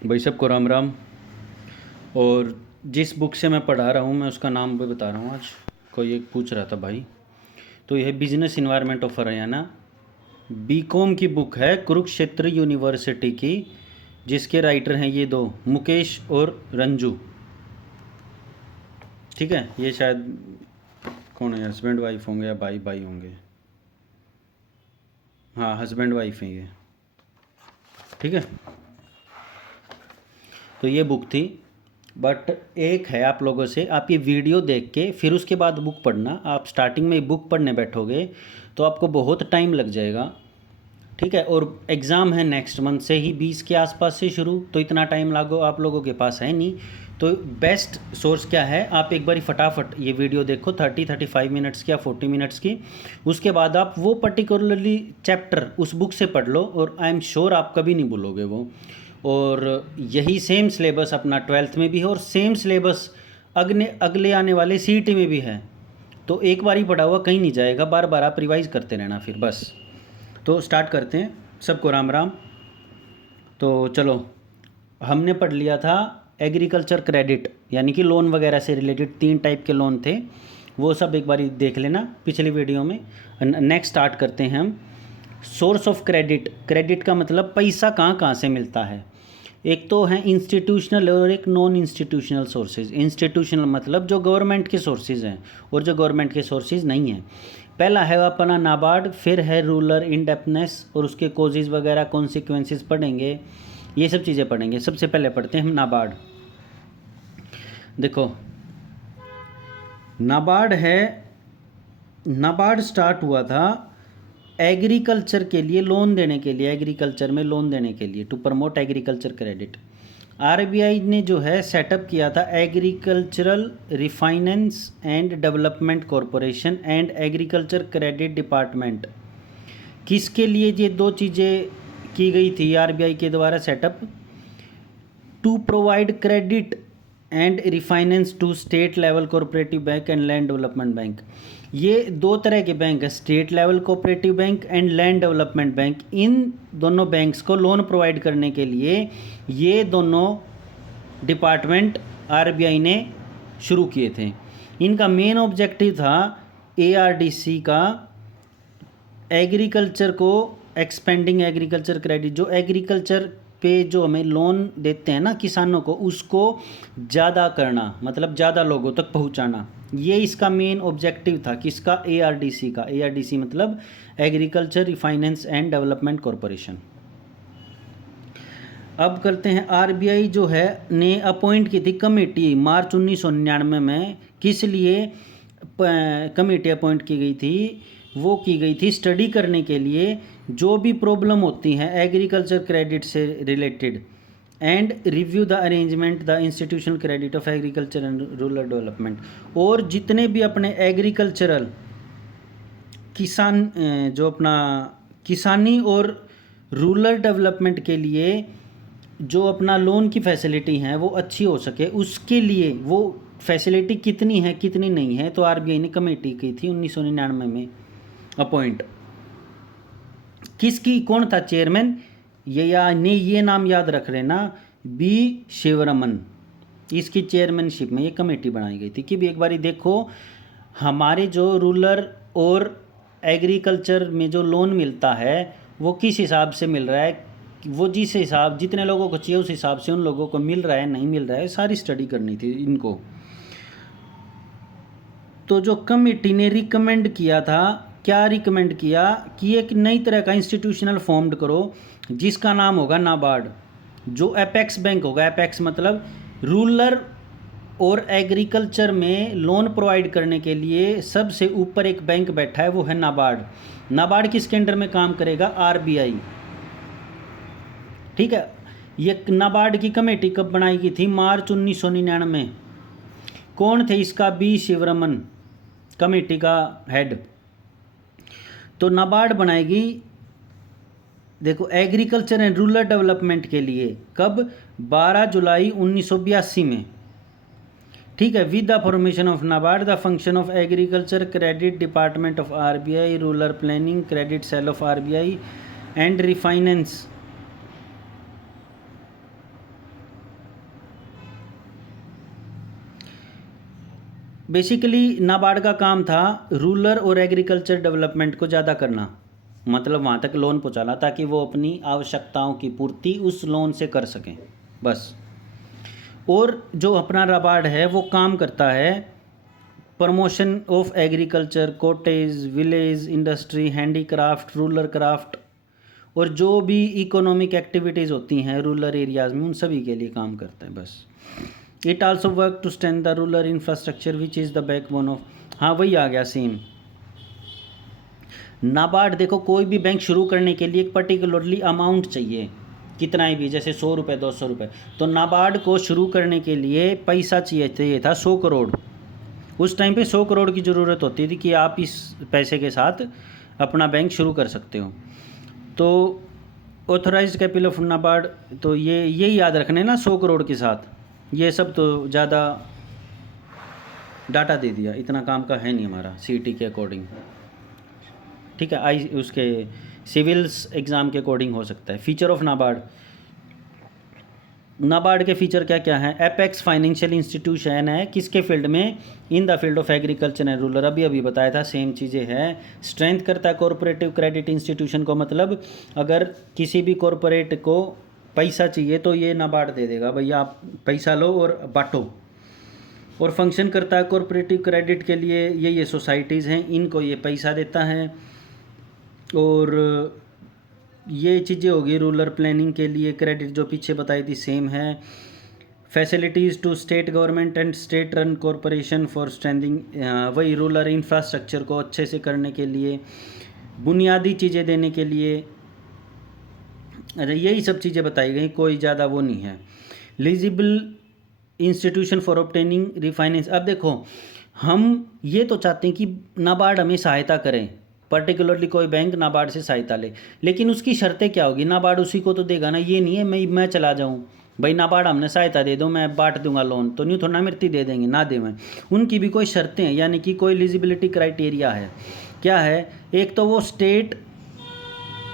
भाई सबको राम राम। और जिस बुक से मैं पढ़ा रहा हूँ मैं उसका नाम भी बता रहा हूँ आज। कोई एक पूछ रहा था भाई, तो यह business environment of Haryana BCom की बुक है, कुरुक्षेत्र यूनिवर्सिटी की, जिसके राइटर हैं ये दो, मुकेश और रंजू। ठीक है, ये शायद कौन है, हस्बैंड वाइफ होंगे या भाई भाई होंगे। हाँ, हस्बैंड वाइफ हैं ये। ठीक है, तो ये बुक थी। बट एक है आप लोगों से, आप ये वीडियो देख के फिर उसके बाद बुक पढ़ना। आप स्टार्टिंग में बुक पढ़ने बैठोगे तो आपको बहुत टाइम लग जाएगा। ठीक है, और एग्ज़ाम है नेक्स्ट मंथ से ही, 20 के आसपास से शुरू, तो इतना टाइम लागो आप लोगों के पास है नहीं। तो बेस्ट सोर्स क्या है, आप एक बारी फटाफट ये वीडियो देखो, 35 मिनट्स की या 40 मिनट्स की। उसके बाद आप वो पर्टिकुलरली चैप्टर उस बुक से पढ़ लो, और आई एम श्योर आप कभी नहीं भूलोगे वो। और यही सेम सिलेबस अपना 12th में भी है, और सेम सिलेबस अगले अगले आने वाले सीईटी में भी है। तो एक बार ही पढ़ा हुआ कहीं नहीं जाएगा, बार बार आप रिवाइज करते रहना फिर बस। तो स्टार्ट करते हैं। सबको राम राम। तो चलो, हमने पढ़ लिया था एग्रीकल्चर क्रेडिट, यानी कि लोन वगैरह से रिलेटेड 3 टाइप के लोन थे, वो सब एक बार देख लेना पिछली वीडियो में। नेक्स्ट स्टार्ट करते हैं हम। सोर्स ऑफ क्रेडिट, क्रेडिट का मतलब पैसा कहाँ कहाँ से मिलता है। एक तो है इंस्टीट्यूशनल और एक नॉन इंस्टीट्यूशनल सोर्सेज। इंस्टीट्यूशनल मतलब जो गवर्नमेंट के सोर्सेज हैं, और जो गवर्नमेंट के सोर्सेज नहीं हैं। पहला है अपना नाबार्ड, फिर है रूरल इंडेप्टनेस, और उसके कोजेज वगैरह कॉन्सिक्वेंसेस पढ़ेंगे, ये सब चीज़ें पढ़ेंगे। सबसे पहले पढ़ते हैं हम नाबार्ड। देखो, नाबार्ड है, नाबार्ड स्टार्ट हुआ था एग्रीकल्चर के लिए लोन देने के लिए, एग्रीकल्चर में लोन देने के लिए, to promote agriculture credit. RBI ने जो है सेटअप किया था agricultural refinance and development corporation and agriculture credit department. किसके लिए ये दो चीज़ें की गई थी आरबीआई के द्वारा setup? To provide credit and refinance to state level cooperative bank and land development bank. ये दो तरह के बैंक है, state level cooperative bank and land development bank. इन दोनों बैंक्स को लोन प्रोवाइड करने के लिए ये दोनों डिपार्टमेंट आरबीआई ने शुरू किए थे। इनका मेन ऑब्जेक्टिव था एआरडीसी का एग्रीकल्चर को एक्सपेंडिंग एग्रीकल्चर क्रेडिट, जो एग्रीकल्चर पे जो हमें लोन देते हैं ना किसानों को, उसको ज़्यादा करना, मतलब ज़्यादा लोगों तक पहुंचाना। ये इसका मेन ऑब्जेक्टिव था, किसका? एआरडीसी का। एआरडीसी मतलब agriculture refinance and development corporation. अब करते हैं, आरबीआई जो है ने अपॉइंट की थी कमेटी मार्च 1999 में। किस लिए कमेटी अपॉइंट की गई थी? वो की गई थी स्टडी करने के लिए जो भी प्रॉब्लम होती हैं एग्रीकल्चर क्रेडिट से related, and review the arrangement the institutional credit of agriculture and rural development. और जितने भी अपने एग्रीकल्चरल किसान जो अपना किसानी और रूरल डेवलपमेंट के लिए जो अपना लोन की फैसिलिटी है वो अच्छी हो सके, उसके लिए वो फैसिलिटी कितनी है कितनी नहीं है, तो आरबीआई ने कमेटी की थी 1999 में अपॉइंट। किसकी, कौन था चेयरमैन? ये नाम याद रख लेना, बी शिवरमन। इसकी चेयरमैनशिप में ये कमेटी बनाई गई थी। कि भी एक बारी देखो, हमारे जो रूरल और एग्रीकल्चर में जो लोन मिलता है वो किस हिसाब से मिल रहा है, वो जिस हिसाब जितने लोगों को चाहिए उस हिसाब से उन लोगों को मिल रहा है नहीं मिल रहा है, सारी स्टडी करनी थी इनको। तो जो कमेटी ने रिकमेंड किया था, क्या रिकमेंड किया कि एक नई तरह का इंस्टीट्यूशनल फॉर्म्ड करो जिसका नाम होगा नाबार्ड, जो अपेक्स बैंक होगा। अपेक्स मतलब रूरल और एग्रीकल्चर में लोन प्रोवाइड करने के लिए सबसे ऊपर एक बैंक बैठा है, वो है नाबार्ड। नाबार्ड किसके अंडर में काम करेगा? आरबीआई। ठीक है, ये नाबार्ड की कमेटी कब बनाई गई थी? मार्च 1999 में। कौन थे इसका? बी शिवरमन कमेटी का हेड। तो नाबार्ड बनाएगी, देखो, एग्रीकल्चर एंड रूरल डेवलपमेंट के लिए। कब? 12 जुलाई 1982 में। ठीक है, with the formation of NABARD the function of agriculture credit department of RBI, rural planning credit sale of RBI and refinance basically NABARD का काम था रूरल और एग्रीकल्चर डेवलपमेंट को ज़्यादा करना, मतलब वहाँ तक लोन पहुँचाना ताकि वो अपनी आवश्यकताओं की पूर्ति उस लोन से कर सकें बस। और जो अपना नाबार्ड है वो काम करता है promotion of agriculture, cottage, village industry, handicraft, rural craft और जो भी इकोनॉमिक एक्टिविटीज़ होती हैं रूरल एरियाज़ में उन सभी के लिए काम करता है बस। It also work to strength the rural infrastructure which is the backbone of, हाँ वही आ गया सेम। नाबार्ड देखो कोई भी बैंक शुरू करने के लिए एक पर्टिकुलरली अमाउंट चाहिए, कितना ही भी, जैसे 100 रुपये 200 रुपये, तो नाबार्ड को शुरू करने के लिए पैसा चाहिए था 100 करोड़। उस टाइम पे 100 करोड़ की ज़रूरत होती थी कि आप इस पैसे के साथ अपना बैंक शुरू कर सकते हो। तो ऑथराइज्ड कैपिटल ऑफ नाबार्ड, तो ये यही याद रखने ना 100 करोड़ के साथ, ये सब तो ज़्यादा डाटा दे दिया, इतना काम का है नहीं हमारा सीईटी के अकॉर्डिंग, ठीक है। उसके सिविल्स एग्ज़ाम के अकॉर्डिंग हो सकता है। फीचर ऑफ नाबार्ड, नाबार्ड के फीचर क्या क्या हैं? एपेक्स फाइनेंशियल इंस्टीट्यूशन है, किसके फील्ड में? In the field of agriculture and rural, अभी बताया था, सेम चीज़ें हैं। स्ट्रेंथ करता है कॉरपोरेटिव क्रेडिट इंस्टीट्यूशन को, मतलब अगर किसी भी कॉरपोरेट को पैसा चाहिए तो ये नाबार्ड दे देगा, भैया आप पैसा लो और बांटो। और फंक्शन करता है कॉरपोरेटिव क्रेडिट के लिए, ये सोसाइटीज़ हैं इनको ये पैसा देता है। और ये चीज़ें होगी रूरल प्लानिंग के लिए, क्रेडिट जो पीछे बताई थी सेम है। Facilities to state government and state run corporation for strengthening, वही रूरल इंफ्रास्ट्रक्चर को अच्छे से करने के लिए, बुनियादी चीज़ें देने के लिए। अच्छा यही सब चीज़ें बताई गई, कोई ज़्यादा वो नहीं है। Eligible institution for obtaining refinance, अब देखो हम ये तो चाहते हैं कि नाबार्ड हमें सहायता करें, पर्टिकुलरली कोई बैंक नाबार्ड से सहायता ले, लेकिन उसकी शर्तें क्या होगी? नाबार्ड उसी को तो देगा ना, ये नहीं है मैं चला जाऊँ भाई नाबार्ड हमने सहायता दे दो मैं बांट दूंगा लोन, तो न्यू थोड़ा मृत्यु दे देंगे ना दे मैं। उनकी भी कोई शर्तें हैं, यानी कि कोई एलिजिबिलिटी क्राइटेरिया है। क्या है? एक तो वो state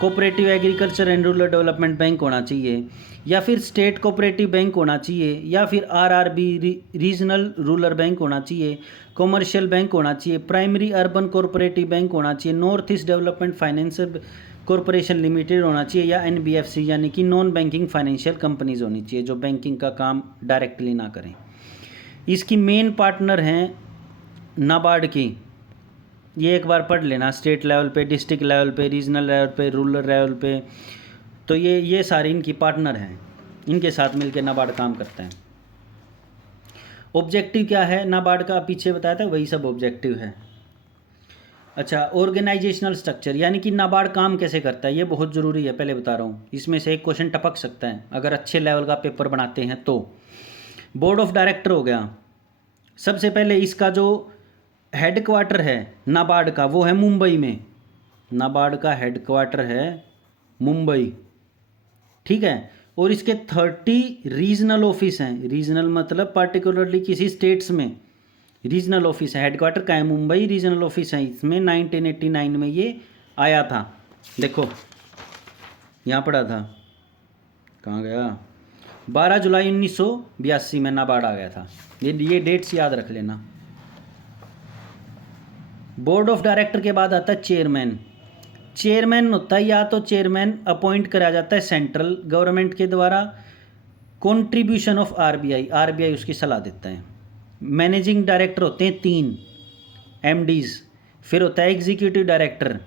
cooperative agriculture and rural development bank होना चाहिए, या फिर स्टेट कोऑपरेटिव बैंक होना चाहिए, या फिर आरआरबी रीजनल रूरल बैंक होना चाहिए, कॉमर्शियल बैंक होना चाहिए, प्राइमरी अर्बन कोऑपरेटिव बैंक होना चाहिए, north east development financial corporation limited होना चाहिए, या एनबीएफसी यानी कि नॉन बैंकिंग फाइनेंशियल कंपनीज होनी चाहिए जो बैंकिंग का काम डायरेक्टली ना करें। इसकी मेन पार्टनर हैं नाबार्ड की, ये एक बार पढ़ लेना, स्टेट लेवल पे, डिस्ट्रिक्ट लेवल पे, रीजनल लेवल पे, रूरल लेवल पे, तो ये सारे इनकी पार्टनर हैं, इनके साथ मिलकर नाबार्ड काम करता है। ऑब्जेक्टिव क्या है नाबार्ड का? पीछे बताया था वही सब ऑब्जेक्टिव है। अच्छा, ऑर्गेनाइजेशनल स्ट्रक्चर, यानी कि नाबार्ड काम कैसे करता है, ये बहुत ज़रूरी है, पहले बता रहा हूँ। इसमें से एक क्वेश्चन टपक सकता है अगर अच्छे लेवल का पेपर बनाते हैं तो। बोर्ड ऑफ डायरेक्टर हो गया, सबसे पहले इसका जो हेड क्वार्टर है नाबार्ड का वो है मुंबई में, नाबार्ड का हेड क्वार्टर है मुंबई, ठीक है। और इसके 30 रीजनल ऑफिस हैं, रीजनल मतलब पार्टिकुलरली किसी स्टेट्स में रीजनल ऑफिस है। हेडक्वार्टर का है मुंबई, रीजनल ऑफिस है इसमें। 1989 में ये आया था, देखो यहाँ पढ़ा था, कहाँ गया, 12 जुलाई 1982 में नाबार्ड आ गया था। ये डेट्स याद रख लेना। बोर्ड ऑफ डायरेक्टर के बाद आता है चेयरमैन। चेयरमैन होता है या तो चेयरमैन अपॉइंट करा जाता है सेंट्रल गवर्नमेंट के द्वारा, कंट्रीब्यूशन ऑफ आरबीआई उसकी सलाह देता है। मैनेजिंग डायरेक्टर होते हैं 3 एमडीज, फिर होता है एग्जीक्यूटिव डायरेक्टर,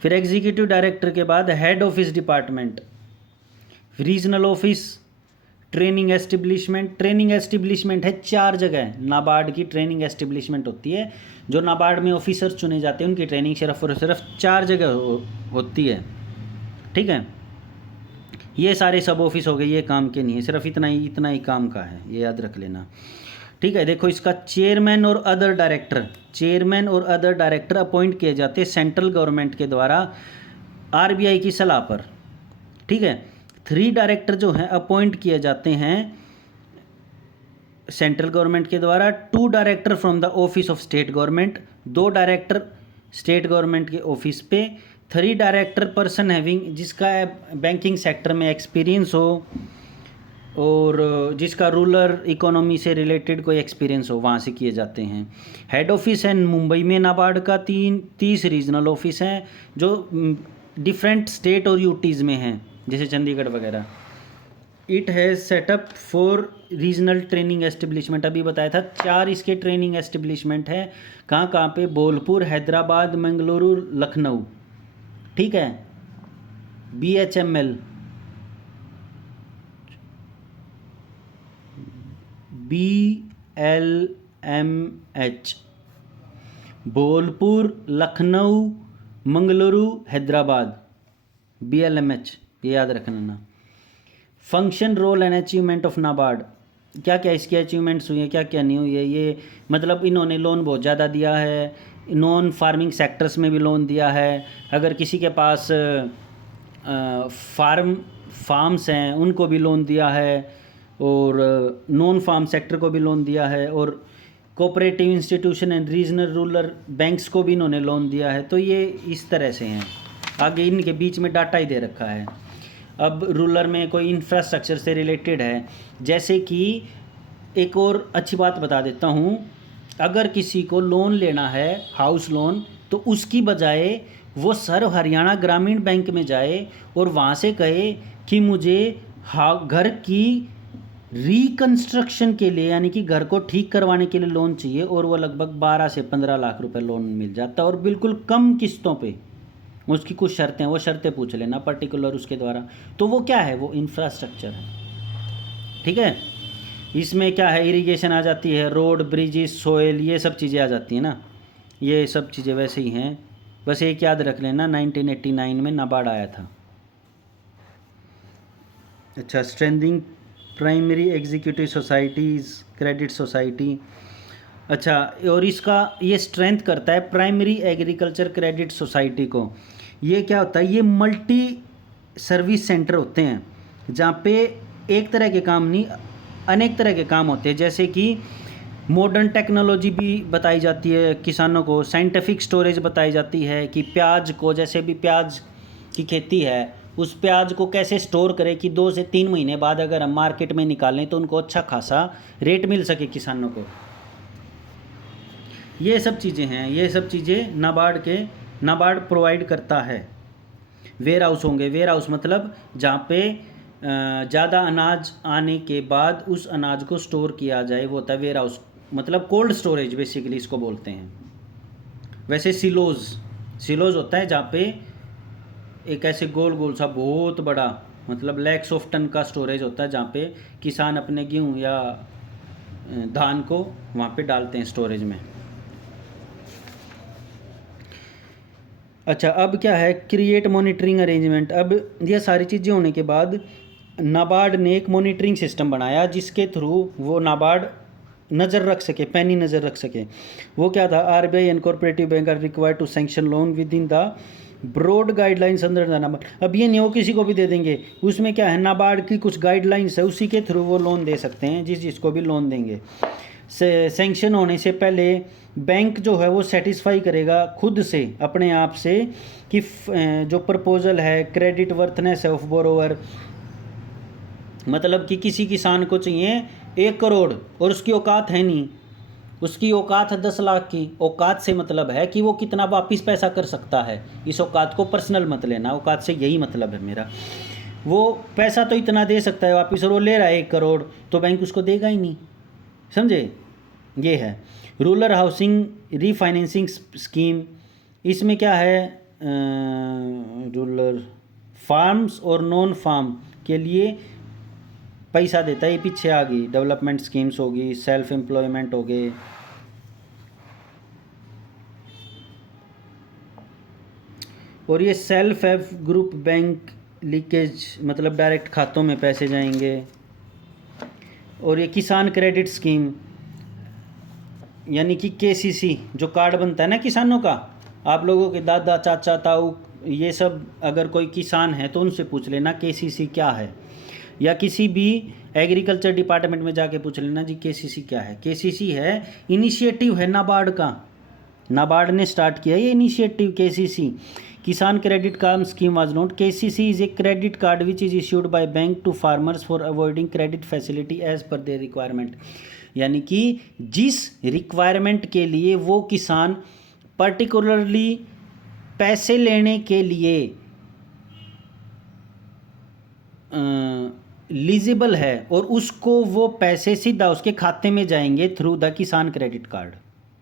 फिर एग्जीक्यूटिव डायरेक्टर के बाद head office department, regional office, training establishment. Training establishment है 4 जगह नाबार्ड की ट्रेनिंग एस्टेब्लिशमेंट होती है, जो नाबार्ड में ऑफिसर चुने जाते हैं उनकी ट्रेनिंग सिर्फ और सिर्फ 4 जगह होती है, ठीक है। ये सारे सब ऑफिस हो गए, ये काम के नहीं है, सिर्फ इतना ही काम का है, ये याद रख लेना, ठीक है। देखो इसका चेयरमैन और अदर डायरेक्टर अपॉइंट किए जाते हैं सेंट्रल गवर्नमेंट के द्वारा आरबीआई की सलाह पर, ठीक है। 3 डायरेक्टर जो हैं अपॉइंट किए जाते हैं सेंट्रल गवर्नमेंट के द्वारा, 2 director from the office of state government, 2 director state government के ऑफिस पे, 3 डायरेक्टर पर्सन हैविंग जिसका बैंकिंग सेक्टर में एक्सपीरियंस हो और जिसका रूरल इकोनॉमी से रिलेटेड कोई एक्सपीरियंस हो वहाँ से किए जाते हैं। हेड ऑफिस है मुंबई में नाबार्ड का, 30 रीजनल ऑफिस हैं जो डिफरेंट स्टेट और यूटीज़ में हैं, जैसे चंडीगढ़ वगैरह। It has setup 4 regional training establishment, अभी बताया था 4 इसके ट्रेनिंग एस्टेब्लिशमेंट है। कहाँ कहाँ पे? बोलपुर, हैदराबाद, मंगलुरु, लखनऊ। ठीक है। BHML, BLMH, Bolpur, Lucknow, Mangaluru, Hyderabad, BLMH, ये याद रखना ना। Function, role and achievement of NABARD, क्या क्या इसकी अचीवमेंट्स हुई हैं, क्या क्या नहीं हुई है। ये मतलब इन्होंने लोन बहुत ज़्यादा दिया है, नॉन फार्मिंग सेक्टर्स में भी लोन दिया है। अगर किसी के पास फार्म्स हैं उनको भी लोन दिया है, और नॉन फार्म सेक्टर को भी लोन दिया है, और cooperative institution and regional rural banks को भी इन्होंने लोन दिया है। तो ये इस तरह से हैं। आगे इनके बीच में डाटा ही दे रखा है। अब रूरल में कोई इंफ्रास्ट्रक्चर से रिलेटेड है, जैसे कि एक और अच्छी बात बता देता हूँ, अगर किसी को लोन लेना है हाउस लोन, तो उसकी बजाय वो सर्व हरियाणा ग्रामीण बैंक में जाए और वहाँ से कहे कि मुझे घर की रिकंस्ट्रक्शन के लिए, यानी कि घर को ठीक करवाने के लिए लोन चाहिए, और वो लगभग 12 से 15 लाख रुपए लोन मिल जाता है, और बिल्कुल कम किस्तों पे। उसकी कुछ शर्तें, वो शर्तें पूछ लेना पर्टिकुलर उसके द्वारा। तो वो क्या है? वो इंफ्रास्ट्रक्चर है। ठीक है। इसमें क्या है? इरिगेशन आ जाती है, रोड, ब्रिजेस, सोयल, ये सब चीज़ें आ जाती हैं ना। ये सब चीज़ें वैसे ही हैं। बस एक याद रख लेना, 1989 में नाबार्ड आया था। अच्छा, strengthening primary executive societies, credit society. अच्छा, और इसका ये स्ट्रेंथ करता है प्राइमरी एग्रीकल्चर क्रेडिट सोसाइटी को। ये क्या होता है? ये मल्टी सर्विस सेंटर होते हैं जहाँ पे एक तरह के काम नहीं, अनेक तरह के काम होते हैं। जैसे कि मॉडर्न टेक्नोलॉजी भी बताई जाती है किसानों को, साइंटिफिक स्टोरेज बताई जाती है कि प्याज को, जैसे भी प्याज की खेती है, उस प्याज को कैसे स्टोर करें कि 2 से 3 महीने बाद अगर हम मार्केट में निकालें तो उनको अच्छा खासा रेट मिल सके किसानों को। ये सब चीज़ें हैं, ये सब चीज़ें नाबार्ड प्रोवाइड करता है। वेयर हाउस होंगे, वेयर हाउस मतलब जहाँ पे ज़्यादा अनाज आने के बाद उस अनाज को स्टोर किया जाए, वो होता है वेयर हाउस, मतलब कोल्ड स्टोरेज बेसिकली इसको बोलते हैं। वैसे सिलोज होता है जहाँ पे एक ऐसे गोल गोल सा बहुत बड़ा, मतलब लैक्स ऑफ टन का स्टोरेज होता है, जहाँ पे किसान अपने गेहूँ या धान को वहाँ पे डालते हैं स्टोरेज में। अच्छा, अब क्या है? Create monitoring arrangement. अब ये सारी चीज़ें होने के बाद नाबार्ड ने एक मॉनिटरिंग सिस्टम बनाया जिसके थ्रू वो नाबार्ड नज़र रख सके, पैनी नज़र रख सके। वो क्या था? RBI and cooperative bank are required to sanction loan within the broad guidelines under the NABARD. अब ये नहीं हो किसी को भी दे देंगे, उसमें क्या है? नाबार्ड की कुछ गाइडलाइंस है, उसी के थ्रू वो लोन दे सकते हैं जिसको भी लोन देंगे। सैंक्शन होने से पहले बैंक जो है वो सेटिस्फाई करेगा खुद से, अपने आप से, कि जो प्रपोजल है क्रेडिट वर्थनेस ऑफ बोरोवर, मतलब कि किसी किसान को चाहिए 1 करोड़ और उसकी औकात है नहीं, उसकी औकात है 10 लाख की। औकात से मतलब है कि वो कितना वापस पैसा कर सकता है। इस औकात को पर्सनल मत लेना, औकात से यही मतलब है मेरा। वो पैसा तो इतना दे सकता है वापस, और वो ले रहा है 1 करोड़, तो बैंक उसको देगा ही नहीं। समझे? ये है रूरल हाउसिंग रीफाइनेंसिंग स्कीम। इसमें क्या है? रूरल फार्म्स और नॉन फार्म के लिए पैसा देता है। ये पीछे आ गई, डेवलपमेंट स्कीम्स होगी, सेल्फ एम्प्लॉयमेंट हो गए। और ये self help group bank leakage, मतलब डायरेक्ट खातों में पैसे जाएंगे। और ये किसान क्रेडिट स्कीम, यानी कि KCC जो कार्ड बनता है ना किसानों का, आप लोगों के दादा चाचा ताऊ ये सब अगर कोई किसान है तो उनसे पूछ लेना KCC क्या है, या किसी भी एग्रीकल्चर डिपार्टमेंट में जाके पूछ लेना जी KCC क्या है। KCC है इनिशिएटिव है नाबार्ड का, नाबार्ड ने स्टार्ट किया ये initiative KCC, Kisan credit card scheme was note. KCC is a credit card which is issued by bank to farmers for avoiding credit facility as per their requirement. यानी कि जिस रिक्वायरमेंट के लिए वो किसान पर्टिकुलरली पैसे लेने के लिए एलिजिबल है और उसको वो पैसे सीधा उसके खाते में जाएंगे through the Kisan credit card,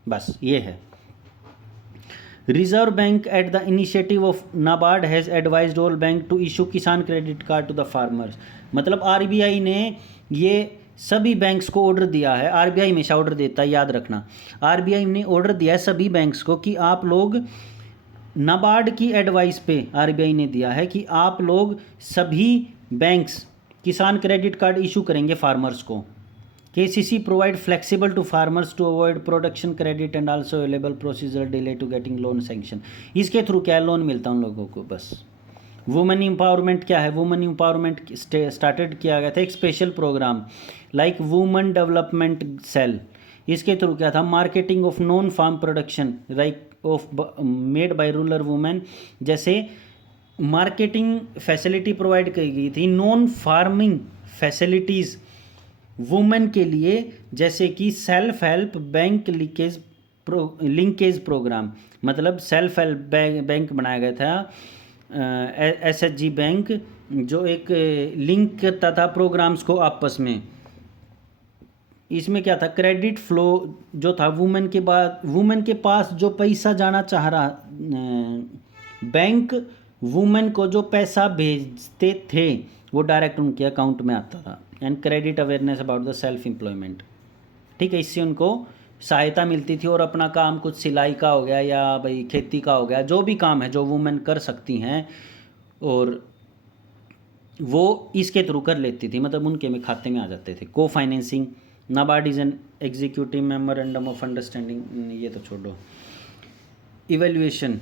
बस ये है। Reserve bank at the initiative of NABARD has advised all bank to issue Kisan credit card to the farmers. मतलब आरबीआई ने ये सभी बैंक्स को ऑर्डर दिया है, आरबीआई हमेशा ऑर्डर देता है, याद रखना। आरबीआई ने ऑर्डर दिया है सभी बैंक्स को कि आप लोग, नाबार्ड की एडवाइस पे आरबीआई ने दिया है कि आप लोग सभी banks Kisan credit card issue करेंगे फार्मर्स को। KCC provide flexible to farmers to avoid production credit and also available procedure delay to getting loan sanction. इसके थ्रू क्या लोन मिलता है उन लोगों को, बस। वुमेन एम्पावरमेंट क्या है? वुमेन एम्पावरमेंट स्टार्टेड किया गया था एक special programme like women development cell. इसके थ्रू क्या था? Marketing of non farm production like of made by rural women, जैसे मार्केटिंग फैसिलिटी प्रोवाइड की गई थी नॉन फार्मिंग फैसिलिटीज़ वुमेन के लिए, जैसे कि self help bank linkage programme. मतलब सेल्फ हेल्प बैंक बनाया गया था एसएचजी बैंक, जो एक लिंक करता था प्रोग्राम्स को आपस में। इसमें क्या था? क्रेडिट फ्लो जो था वुमेन के पास जो पैसा जाना चाह रहा, बैंक वुमेन को जो पैसा भेजते थे वो डायरेक्ट उनके अकाउंट में आता था। And credit awareness about the self employment, ठीक है, इससे उनको सहायता मिलती थी और अपना काम कुछ सिलाई का हो गया या भाई खेती का हो गया, जो भी काम है जो वुमेन कर सकती हैं और वो इसके थ्रू कर लेती थी, मतलब उनके में खाते में आ जाते थे। को financing, NABARD is an executive memorandum of understanding, ये तो छोड़ो। Evaluation,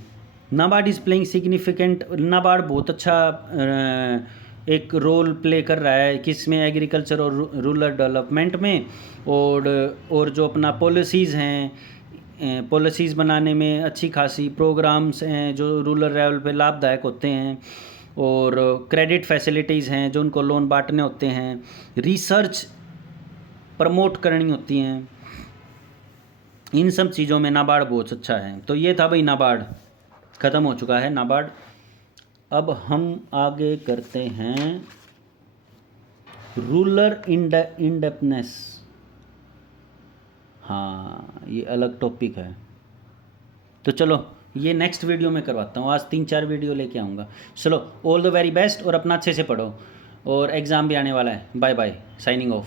NABARD is playing significant, NABARD बहुत अच्छा एक रोल प्ले कर रहा है किसमें? एग्रीकल्चर और रूरल डेवलपमेंट में। और जो अपना पॉलिसीज़ हैं, पॉलिसीज़ बनाने में अच्छी खासी प्रोग्राम्स हैं जो रूरल लेवल पे लाभदायक होते हैं, और क्रेडिट फैसिलिटीज़ हैं जो उनको लोन बांटने होते हैं, रिसर्च प्रमोट करनी होती हैं, इन सब चीज़ों में नाबार्ड बहुत अच्छा है। तो ये था भाई नाबार्ड, ख़त्म हो चुका है नाबार्ड। अब हम आगे करते हैं रूरल इंडेप्थनेस। हाँ, ये अलग टॉपिक है, तो चलो ये नेक्स्ट वीडियो में करवाता हूँ। आज 3-4 वीडियो लेके आऊँगा। चलो, ऑल द वेरी बेस्ट और अपना अच्छे से पढ़ो, और एग्ज़ाम भी आने वाला है। Bye bye, signing of.